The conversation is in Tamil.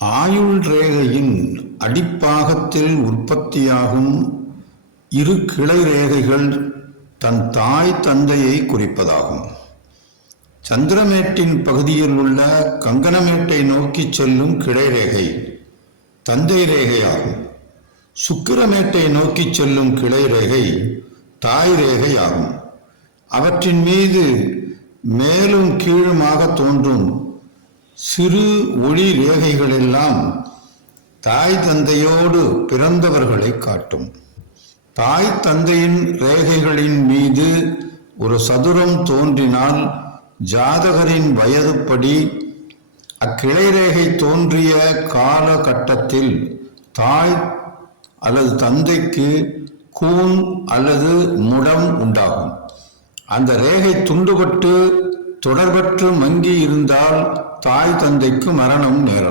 ஆயுள் ரேகையின் அடிப்பாகத்தில் உற்பத்தியாகும் இரு கிளை ரேகைகள் தன் தாய் தந்தையை குறிப்பதாகும். சந்திரமேட்டின் பகுதியில் உள்ள கங்கணமேட்டை நோக்கி செல்லும் கிளை ரேகை தந்தை ரேகையாகும். சுக்கிரமேட்டை நோக்கி செல்லும் கிளை ரேகை தாய் ரேகை ஆகும். அவற்றின் மீது மேலும் கீழுமாக தோன்றும் சிறு ஒளி ரேகைகளெல்லாம் தாய் தந்தையோடு பிறந்தவர்களை காட்டும். தாய் தந்தையின் ரேகைகளின் மீது ஒரு சதுரம் தோன்றினால் ஜாதகரின் வயதுப்படி அக்கிளை ரேகை தோன்றிய காலகட்டத்தில் தாய் அல்லது தந்தைக்கு கூன் அல்லது முடம் உண்டாகும். அந்த ரேகை துண்டுபட்டு தொடர்பற்று மங்கி இருந்தால் தாய் தந்தைக்கு மரணம் நேரும்.